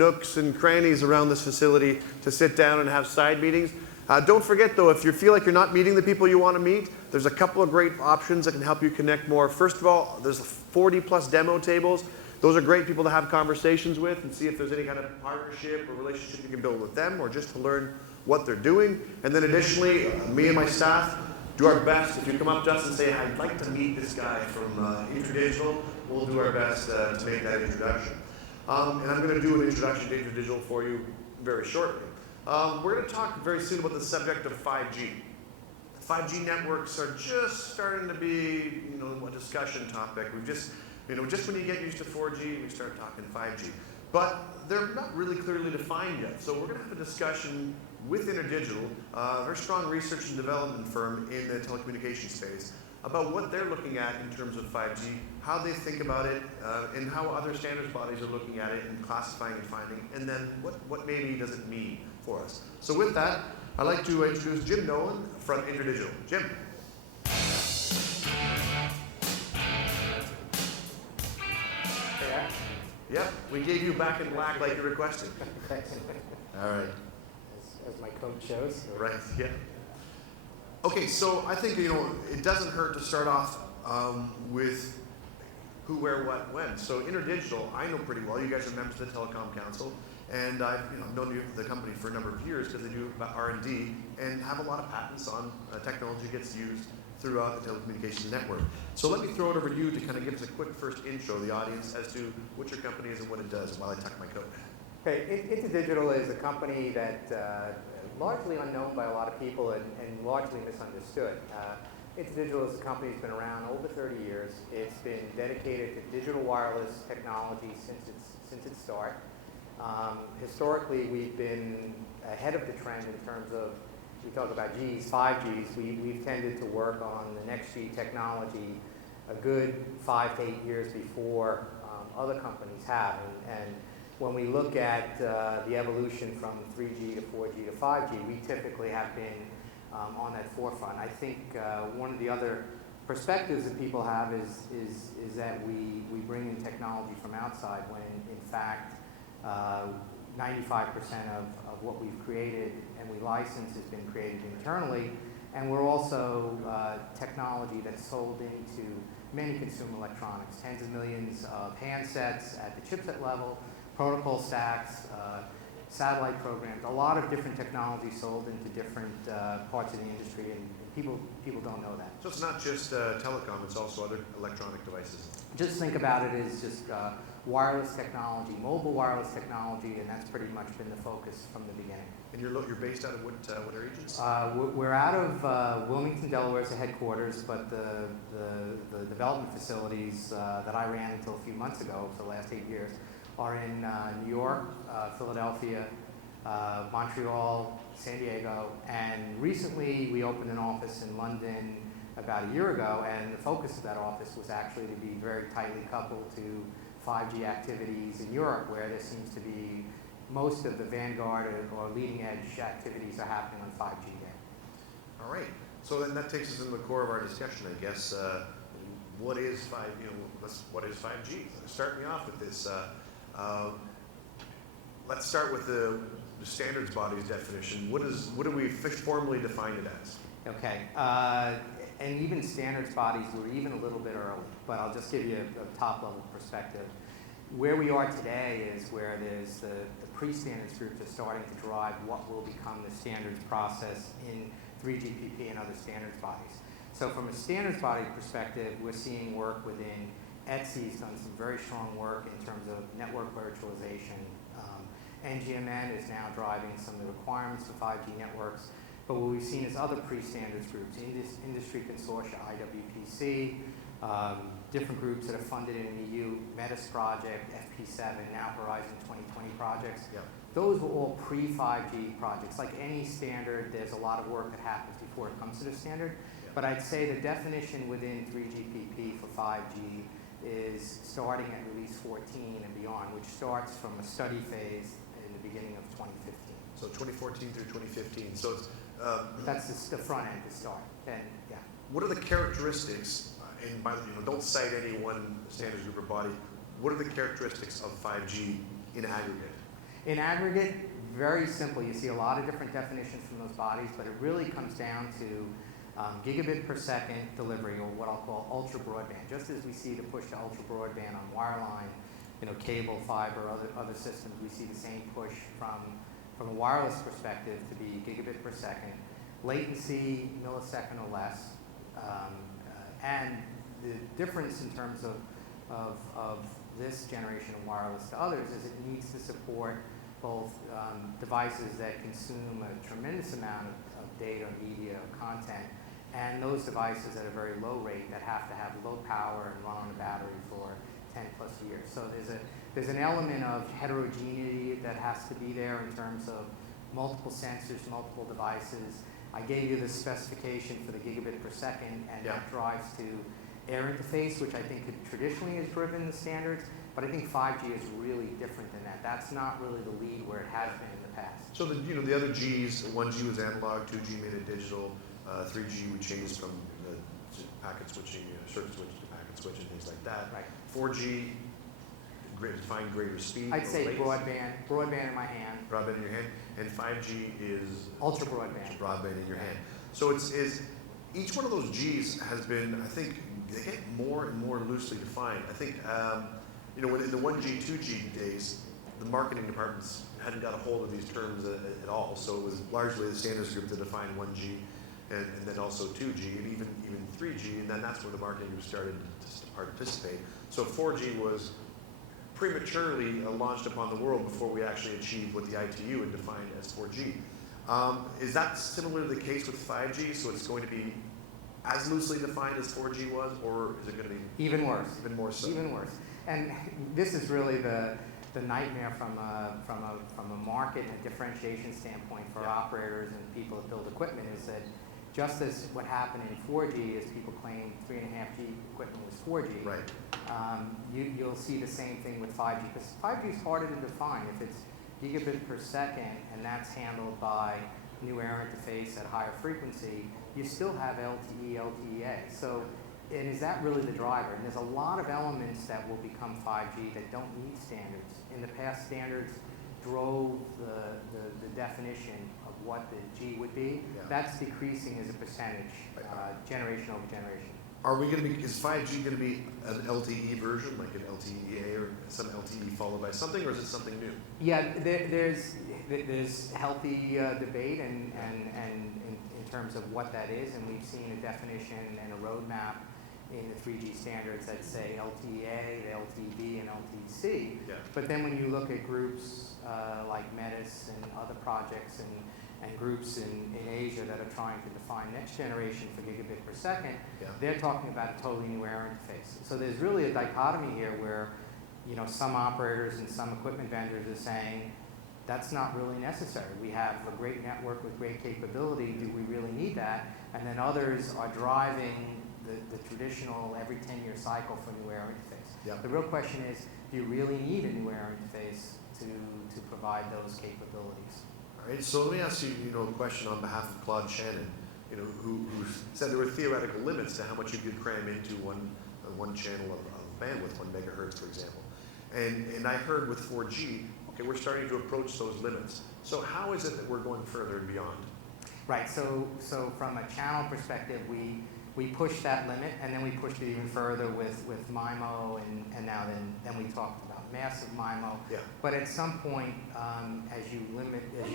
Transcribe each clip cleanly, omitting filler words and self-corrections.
nooks and crannies around this facility to sit down and have side meetings. Don't forget, though, if you feel like you're not meeting the people you want to meet, there's a couple of great options that can help you connect more. First of all, there's 40-plus demo tables. Those are great people to have conversations with and see if there's any kind of partnership or relationship you can build with them, or just to learn what they're doing. And then additionally, me and my staff do our best. If you come up to us and say, I'd like to meet this guy from InterDigital, we'll do our best to make that introduction. And I'm going to do an introduction to InterDigital for you very shortly. We're going to talk very soon about the subject of 5G. 5G networks are just starting to be, a discussion topic. We've just, just when you get used to 4G, we start talking 5G. But they're not really clearly defined yet. So we're going to have a discussion with InterDigital, a very strong research and development firm in the telecommunications space, about what they're looking at in terms of 5G, how they think about it, and how other standards bodies are looking at it and classifying and finding, and then what maybe does it mean for us. So with that, I'd like to introduce Jim Nolan from InterDigital. Jim. Yeah. Yep, we gave you back in black like you requested. Thanks. All right. As my coat shows. So. Right, yeah. Okay, so I think, it doesn't hurt to start off with who, where, what, when. So InterDigital, I know pretty well. You guys are members of the Telecom Council. And I've known the company for a number of years because they do R&D and have a lot of patents on technology that gets used throughout the telecommunications network. So let me throw it over to you to kind of give us a quick first intro to the audience as to what your company is and what it does while I tuck my coat. Okay, InterDigital is a company that largely unknown by a lot of people and largely misunderstood. InterDigital is a company that's been around over 30 years. It's been dedicated to digital wireless technology since its start. Historically, we've been ahead of the trend in terms of, we talk about Gs, 5Gs. We've tended to work on the next G technology a good 5 to 8 years before other companies have. And when we look at the evolution from 3G to 4G to 5G, we typically have been on that forefront. I think one of the other perspectives that people have is that we bring in technology from outside when, in fact, 95% of what we've created and we license has been created internally, and we're also technology that's sold into many consumer electronics, tens of millions of handsets at the chipset level, protocol stacks, satellite programs, a lot of different technology sold into different parts of the industry, and people don't know that. So it's not just telecom, it's also other electronic devices. Just think about it as just wireless technology, mobile wireless technology, and that's pretty much been the focus from the beginning. And you're based out of what regions? We're out of Wilmington, Delaware as the headquarters, but the development facilities that I ran until a few months ago, for the last 8 years, are in New York, Philadelphia, Montreal, San Diego, and recently we opened an office in London about a year ago, and the focus of that office was actually to be very tightly coupled to 5G activities in Europe, where there seems to be most of the vanguard or leading edge activities are happening on 5G there. All right. So then that takes us into the core of our discussion, I guess. What is 5G? Start me off with this. Let's start with the standards body's definition. What do we formally define it as? Okay. And even standards bodies were even a little bit early, but I'll just give you a top-level perspective. Where we are today is where there's the pre-standards groups are starting to drive what will become the standards process in 3GPP and other standards bodies. So from a standards body perspective, we're seeing work within ETSI's done some very strong work in terms of network virtualization. NGMN is now driving some of the requirements for 5G networks. But what we've seen is other pre-standards groups, industry consortia, IWPC, different groups that are funded in the EU, METIS project, FP7, now Horizon 2020 projects. Yep. Those were all pre-5G projects. Like any standard, there's a lot of work that happens before it comes to the standard. Yep. But I'd say the definition within 3GPP for 5G is starting at release 14 and beyond, which starts from a study phase in the beginning of 2015. So 2014 through 2015. So it's, that's the front end to start. And yeah. What are the characteristics? And by the way, don't cite any one standards group or body. What are the characteristics of 5G in aggregate? In aggregate, very simple. You see a lot of different definitions from those bodies, but it really comes down to gigabit per second delivery, or what I'll call ultra broadband. Just as we see the push to ultra broadband on wireline, cable, fiber, other systems, we see the same push from a wireless perspective to be gigabit per second. Latency, millisecond or less, and the difference in terms of this generation of wireless to others is it needs to support both devices that consume a tremendous amount of data, media, content, and those devices at a very low rate that have to have low power and run on a battery for 10 plus years. So there's an element of heterogeneity that has to be there in terms of multiple sensors, multiple devices. I gave you the specification for the gigabit per second, and that drives to air interface, which I think traditionally has driven the standards, but I think 5G is really different than that. That's not really the lead where it has been in the past. So the other Gs, 1G was analog, 2G made it digital, 3G would change from the packet switching, circuit switch to packet switch and things like that. Right. 4G, define greater speed. I'd say broadband in my hand. Broadband in your hand, and 5G is ultra broadband. Broadband in your hand. So it's each one of those Gs has been, I think, they get more and more loosely defined. I think, in the 1G, 2G days, the marketing departments hadn't got a hold of these terms at all. So it was largely the standards group that defined 1G, and then also 2G, and even 3G, and then that's where the marketing group started to participate. So 4G was prematurely launched upon the world before we actually achieved what the ITU had defined as 4G. Is that similarly the case with 5G? So it's going to be as loosely defined as 4G was, or is it going to be even worse? Even more so. Even worse. And this is really the nightmare from a market and a differentiation standpoint for operators and people that build equipment, is that just as what happened in 4G is people claim 3.5G equipment was 4G. Right. You'll see the same thing with 5G, because 5G is harder to define. If it's gigabit per second and that's handled by new air interface at higher frequency, you still have LTE, LTEA. So, and is that really the driver? And there's a lot of elements that will become 5G that don't need standards. In the past, standards drove the definition of what the G would be. Yeah. That's decreasing as a percentage, generation over generation. Are we going to be, is 5G going to be an LTE version, like an LTEA or some LTE followed by something, or is it something new? Yeah, there's healthy debate and in terms of what that is, and we've seen a definition and a roadmap in the 3G standards that say LTEA, LTB, and LTC. Yeah. But then when you look at groups like Metis and other projects and groups in Asia that are trying to define next generation for gigabit per second, they're talking about a totally new air interface. So there's really a dichotomy here where, some operators and some equipment vendors are saying, that's not really necessary. We have a great network with great capability. Do we really need that? And then others are driving the traditional every 10-year cycle for new air interface. Yep. The real question is, do you really need a new air interface to provide those capabilities? All right, so let me ask you, a question on behalf of Claude Shannon, who said there were theoretical limits to how much you could cram into one channel of bandwidth, 1 megahertz, for example. And I heard with 4G, okay, we're starting to approach those limits. So how is it that we're going further and beyond? Right. So from a channel perspective, we pushed that limit, and then we pushed it even further with MIMO, and now then we talked about massive MIMO. Yeah. But at some point, as you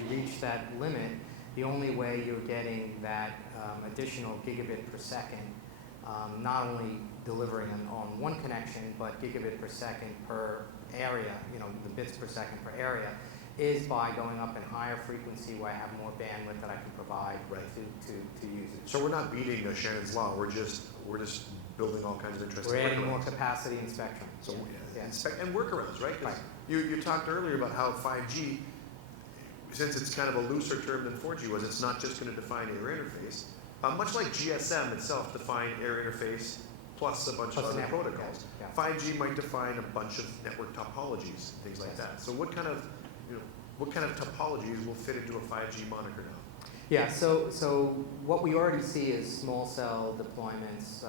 reach that limit, the only way you're getting that additional gigabit per second, not only delivering on one connection, but gigabit per second per area, the bits per second per area, is by going up in higher frequency where I have more bandwidth that I can provide to users. So we're not beating Shannon's law. We're just building all kinds of interesting. We're adding more capacity and spectrum. So and workarounds, right? Right. You talked earlier about how 5G, since it's kind of a looser term than 4G was, it's not just going to define air interface. Much like GSM itself defined air interface plus a bunch of other protocols. Yeah. 5G might define a bunch of network topologies, things like that. So what kind of topologies will fit into a 5G moniker now? Yeah, so what we already see is small cell deployments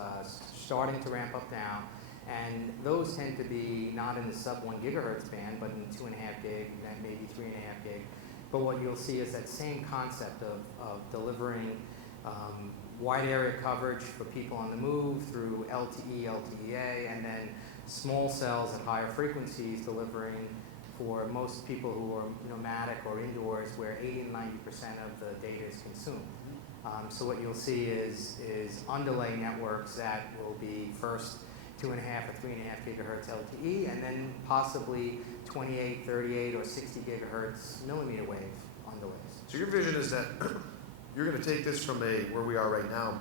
starting to ramp up now, And those tend to be not in the sub 1 gigahertz band, but in 2.5 gig, and maybe 3.5 gig. But what you'll see is that same concept of delivering wide area coverage for people on the move through LTE, LTEA, and then small cells at higher frequencies delivering for most people who are nomadic or indoors, where 80 to 90% of the data is consumed. So what you'll see is underlay networks that will be first 2.5 or 3.5 gigahertz LTE, and then possibly 28, 38, or 60 gigahertz millimeter wave underlays. So your vision is that you're going to take this from where we are right now,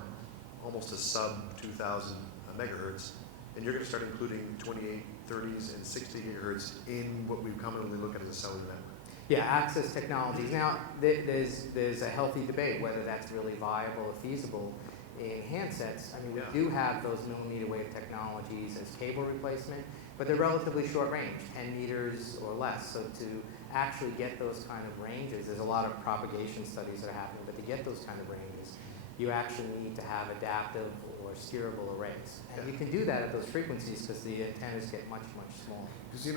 almost a sub 2,000 megahertz, and you're going to start including 28, 30s, and 60 gigahertz in what we commonly look at as a cellular network. Yeah, access technologies. Now, there's a healthy debate whether that's really viable or feasible in handsets. I mean, we do have those millimeter wave technologies as cable replacement, but they're relatively short range, 10 meters or less. So to actually get those kind of ranges, there's a lot of propagation studies that are happening, but to get those kind of ranges, you actually need to have adaptive or steerable arrays. And you can do that at those frequencies because the antennas get much, much smaller. Because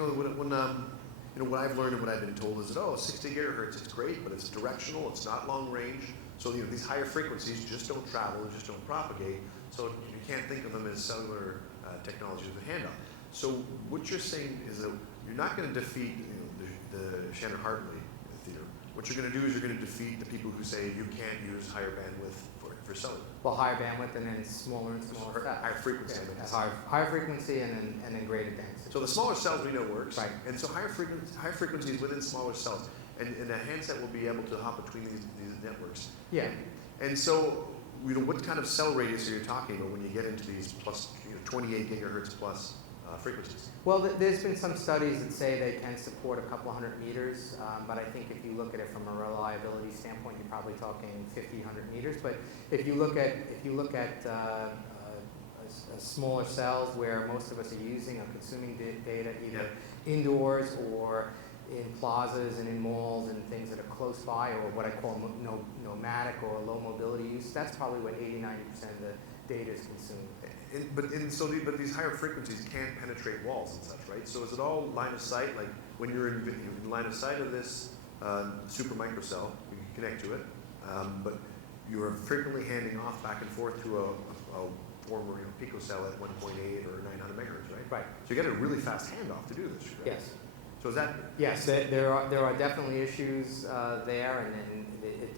what I've learned and what I've been told is that 60 gigahertz, it's great, but it's directional, it's not long range. So these higher frequencies just don't travel and just don't propagate. So you can't think of them as cellular technologies with a handoff. So what you're saying is that you're not going to defeat the Shannon Hartley theater. What you're going to do is you're going to defeat the people who say you can't use higher bandwidth for cellular. Well, higher bandwidth and then smaller and smaller cells. Higher frequency. Yeah, higher frequency and then greater density. So the smaller cells we know works. Right. And so higher frequencies within smaller cells. And a handset will be able to hop between these networks. Yeah. And so, what kind of cell radius are you talking about when you get into these plus 28 gigahertz plus frequencies? Well, there's been some studies that say they can support a couple hundred meters, but I think if you look at it from a reliability standpoint, you're probably talking 50, 100 meters. But if you look at smaller cells where most of us are using or consuming data either indoors or in plazas and in malls and things that are close by, or what I call nomadic or low mobility use, that's probably when 80, 90% of the data is consumed. But these higher frequencies can't penetrate walls and such, right? So is it all line of sight? Like when you're in line of sight of this super microcell, you can connect to it, but you are frequently handing off back and forth to a former picocell at 1.8 or 900 megahertz, right? Right. So you get a really fast handoff to do this, right? Yes. So is that? Yes, there are definitely issues there, and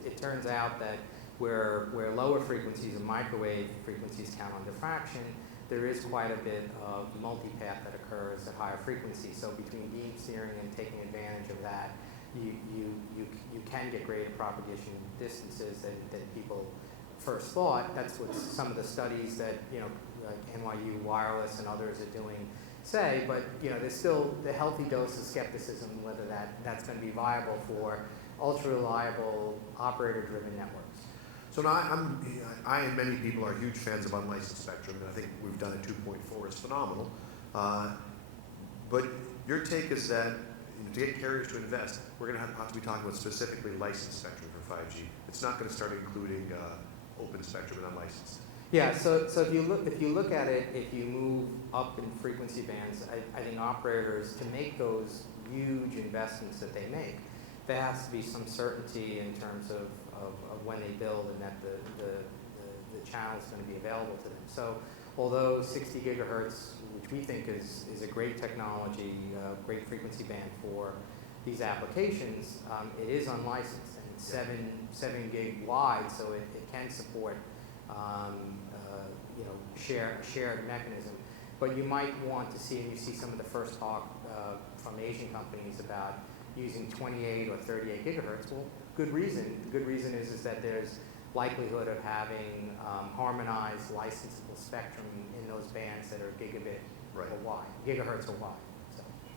it turns out that where lower frequencies and microwave frequencies count on diffraction, there is quite a bit of multipath that occurs at higher frequencies. So between beam steering and taking advantage of that, you can get greater propagation distances than people first thought. That's what some of the studies that like NYU Wireless and others are doing say, but there's still the healthy dose of skepticism whether that's going to be viable for ultra reliable operator driven networks. So now I and many people are huge fans of unlicensed spectrum, and I think we've done at 2.4 is phenomenal. But your take is that to get carriers to invest, we're going to have to be talking about specifically licensed spectrum for 5G. It's not going to start including open spectrum and unlicensed. Yeah, so if you look at it, if you move up in frequency bands, I think operators, to make those huge investments that they make, there has to be some certainty in terms of when they build and that the channel is going to be available to them. So although 60 gigahertz, which we think is a great technology, great frequency band for these applications, it is unlicensed and 7 gig wide, so it can support shared mechanism. But you might want to see, and you see some of the first talk from Asian companies about using 28 or 38 gigahertz. Well, good reason. The good reason is that there's likelihood of having harmonized licensable spectrum in those bands that are gigabit or wide, gigahertz or wide.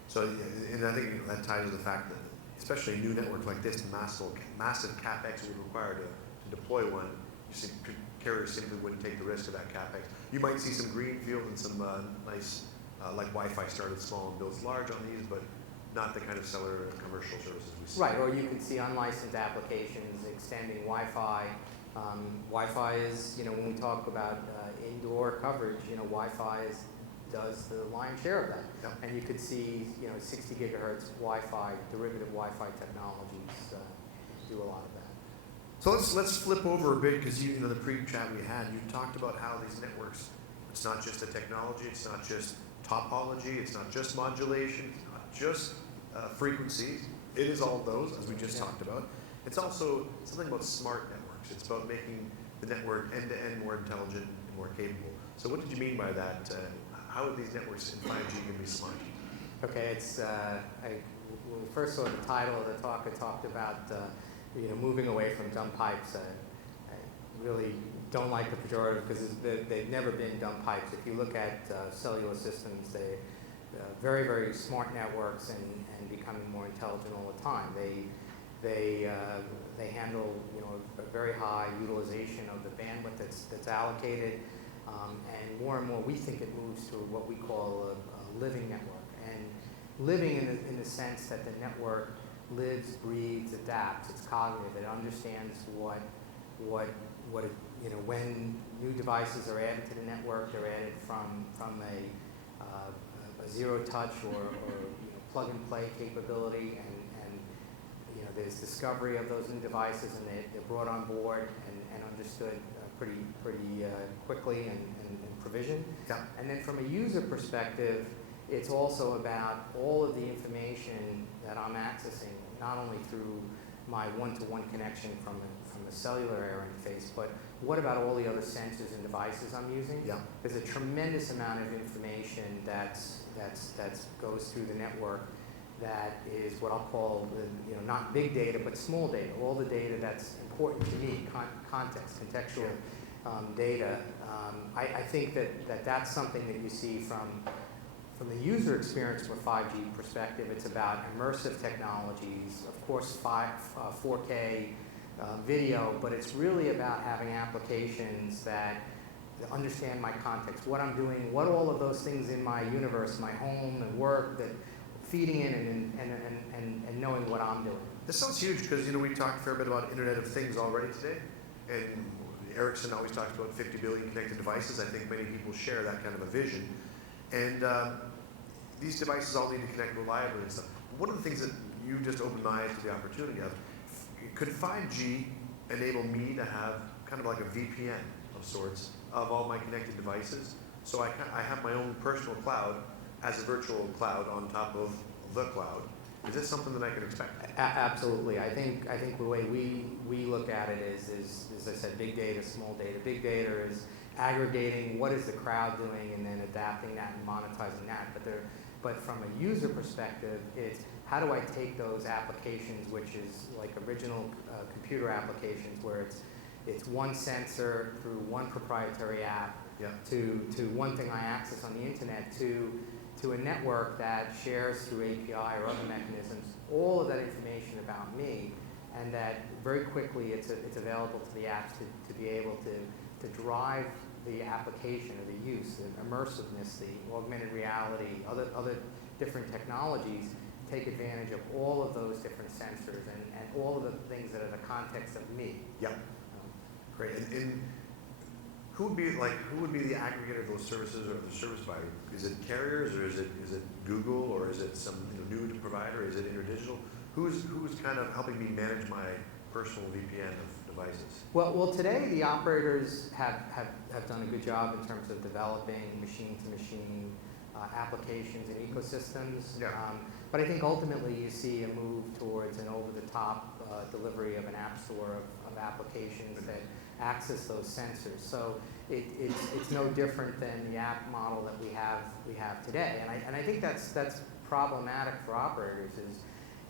So, and I think that ties to the fact that, especially a new network like this, massive capex would be required to deploy one. Carriers simply wouldn't take the risk of that capex. You might see some greenfield and some nice, like Wi-Fi started small and builds large on these, but not the kind of cellular and commercial services we see. Right, or you can see unlicensed applications extending Wi-Fi. Wi-Fi is, when we talk about indoor coverage, Wi-Fi is does the lion's share of that. Yeah. And you could see, 60 gigahertz Wi-Fi, derivative Wi-Fi technologies do a lot of that. So let's flip over a bit, because the pre-chat we had, you talked about how these networks, it's not just a technology, it's not just topology, it's not just modulation, it's not just frequencies. It is all those, as we just talked about. It's also something about smart networks. It's about making the network end-to-end more intelligent and more capable. So what did you mean by that? How are these networks in 5G going to be smart? Okay, when we first saw the title of the talk, I talked about moving away from dumb pipes. I really don't like the pejorative because they've never been dumb pipes. If you look at cellular systems, they very, very smart networks and becoming more intelligent all the time. They handle a very high utilization of the bandwidth that's allocated, and more we think it moves to what we call a living network. And living in the sense that the network lives, breathes, adapts. It's cognitive. It understands when new devices are added to the network, they're added from a zero touch or plug and play capability, and there's discovery of those new devices, and they're brought on board and understood pretty quickly and provisioned. Yeah. And then from a user perspective, it's also about all of the information that I'm accessing, not only through my one-to-one connection from a cellular air interface, but what about all the other sensors and devices I'm using? Yeah. There's a tremendous amount of information that goes through the network that is what I'll call, not big data, but small data, all the data that's important to me, context, contextual data. I think that's something that you see from the user experience from a 5G perspective. It's about immersive technologies, of course 4K video, but it's really about having applications that understand my context, what I'm doing, what all of those things in my universe, my home and work, that feeding in and knowing what I'm doing. This sounds huge because we talked a fair bit about Internet of Things already today, and Ericsson always talks about 50 billion connected devices. I think many people share that kind of a vision, and these devices all need to connect reliably and stuff. One of the things that you just opened my eyes to the opportunity of, could 5G enable me to have kind of like a VPN of sorts of all my connected devices? So I have my own personal cloud as a virtual cloud on top of the cloud. Is this something that I can expect? Absolutely. I think the way we look at it is, as I said, big data, small data. Big data is aggregating what is the crowd doing and then adapting that and monetizing that. But from a user perspective, it's how do I take those applications, which is like original computer applications, where it's one sensor through one proprietary app, to one thing I access on the internet, to a network that shares through API or other mechanisms all of that information about me, and that very quickly it's available to the apps to be able to drive the application or the use, the immersiveness, the augmented reality, other different technologies, take advantage of all of those different sensors and all of the things that are the context of me. Yeah. Great. And who would be the aggregator of those services or the service provider? Is it carriers, or is it Google, or is it some new provider? Is it InterDigital? Who's kind of helping me manage my personal VPN of devices? Well, today the operators have done a good job in terms of developing machine-to-machine applications and ecosystems. Yeah. But I think ultimately you see a move towards an over-the-top delivery of an app store of applications that access those sensors. So it's no different than the app model that we have today. And I think that's problematic for operators.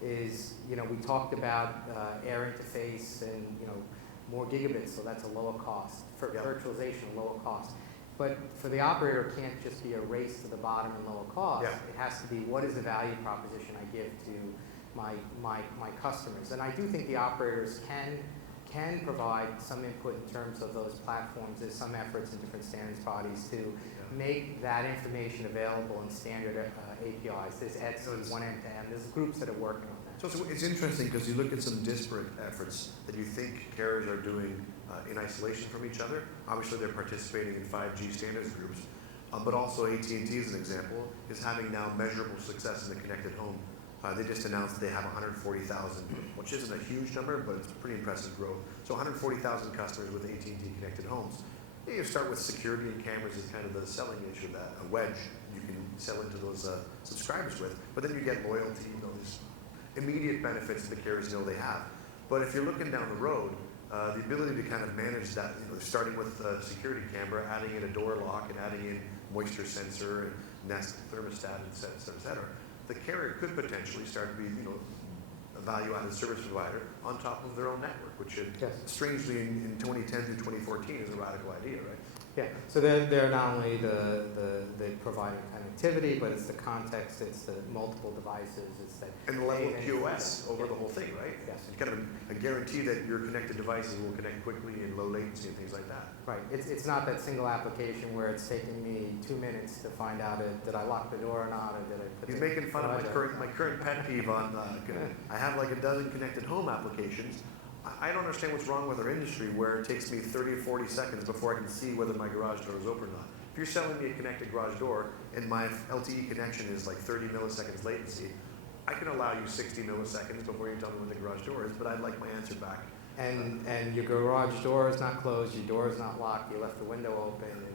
Is we talked about air interface and more gigabits, so that's a lower cost. For virtualization, lower cost. But for the operator, it can't just be a race to the bottom and lower cost. Yeah. It has to be, what is the value proposition I give to my customers? And I do think the operators can provide some input in terms of those platforms. There's some efforts in different standards bodies to make that information available in standard APIs. There's ETSI, 1M2M. There's groups that are working on that. So it's interesting because you look at some disparate efforts that you think carriers are doing in isolation from each other. Obviously, they're participating in 5G standards groups. But also AT&T, as an example, is having now measurable success in the connected home. They just announced they have 140,000, which isn't a huge number, but it's pretty impressive growth. So 140,000 customers with AT&T connected homes. You start with security and cameras is kind of the selling issue of that, a wedge you can sell into those subscribers with. But then you get loyalty, these immediate benefits the carriers know they have. But if you're looking down the road, the ability to kind of manage that, starting with a security camera, adding in a door lock and adding in moisture sensor and Nest thermostat, et cetera, the carrier could potentially start to be, a value-added service provider on top of their own network, which strangely in 2010 through 2014 is a radical idea, right? Yeah, so they're not only the providing connectivity, but it's the context, it's the multiple devices, it's that. And the level of QoS over the whole thing, right? Yes. It's kind of a guarantee that your connected devices will connect quickly and low latency and things like that. Right, it's not that single application where it's taking me 2 minutes to find out did I lock the door or not, or did I put He's making fun of my current pet peeve on, I have like a dozen connected home applications. I don't understand what's wrong with our industry where it takes me 30 or 40 seconds before I can see whether my garage door is open or not. If you're selling me a connected garage door and my LTE connection is like 30 milliseconds latency, I can allow you 60 milliseconds before you tell me when the garage door is, but I'd like my answer back. And your garage door is not closed, your door is not locked, you left the window open, and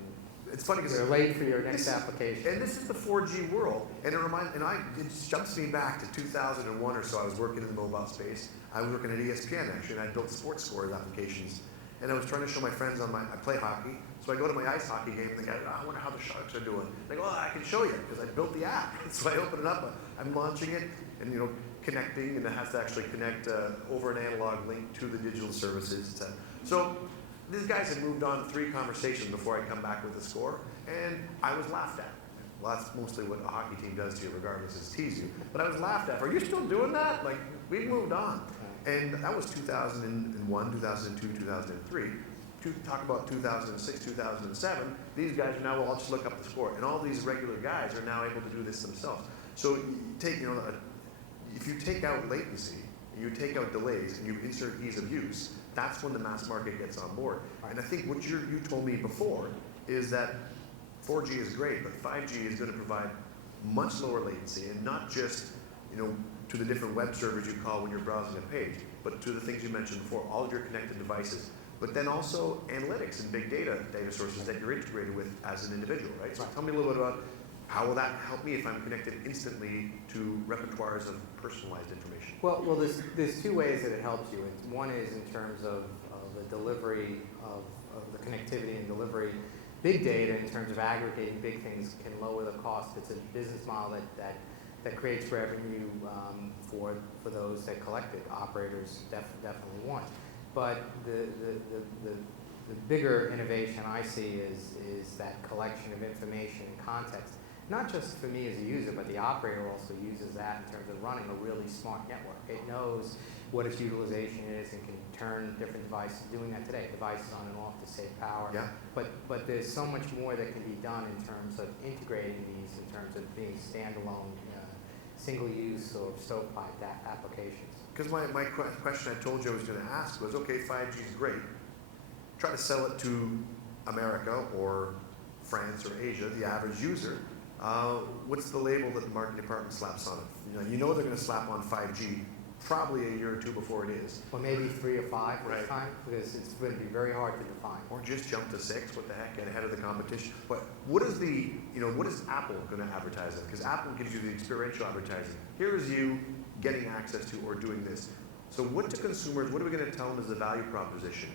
it's funny because you're late for your next application. And this is the 4G world, and it jumps me back to 2001 or so. I was working in the mobile space. I was working at ESPN actually, and I built sports scores applications. And I was trying to show my friends I play hockey, so I go to my ice hockey game, and the guy, I wonder how the Sharks are doing. They go, I can show you, because I built the app. So I open it up, I'm launching it, and connecting, and it has to actually connect over an analog link to the digital services, etc. So these guys had moved on 3 conversations before I come back with a score, and I was laughed at. Well, that's mostly what a hockey team does to you, regardless, is tease you. But I was laughed at. Are you still doing that? Like, we've moved on. And that was 2001, 2002, 2003. To talk about 2006, 2007, these guys are now, well, I'll just look up the score. And all these regular guys are now able to do this themselves. So you take, if you take out latency, you take out delays, and you insert ease of use, that's when the mass market gets on board. And I think what you told me before is that 4G is great, but 5G is going to provide much lower latency, and not just, to the different web servers you call when you're browsing a page, but to the things you mentioned before, all of your connected devices, but then also analytics and big data sources that you're integrated with as an individual, right? So tell me a little bit about how will that help me if I'm connected instantly to repertoires of personalized information? Well, there's 2 ways that it helps you. One is in terms of the delivery of the connectivity and delivery. Big data, in terms of aggregating big things, can lower the cost. It's a business model that creates revenue for those that collect it. Operators definitely want. But the bigger innovation I see is that collection of information and context. Not just for me as a user, but the operator also uses that in terms of running a really smart network. It knows what its utilization is and can turn different devices, doing that today, devices on and off to save power. Yeah. But there's so much more that can be done in terms of integrating these, in terms of being standalone, single use or stovepipe applications. Because my question I told you I was going to ask was, okay, 5G is great. Try to sell it to America or France or Asia, the average user. What's the label that the marketing department slaps on it? You know they're going to slap on 5G probably a year or 2 before it is. Or maybe 3 or 5 this time, because it's going to be very hard to define. Or just jump to 6. What the heck? Get ahead of the competition. But what is what is Apple going to advertise it? Because Apple gives you the experiential advertising. Here is you getting access to or doing this. So what to consumers? What are we going to tell them is the value proposition?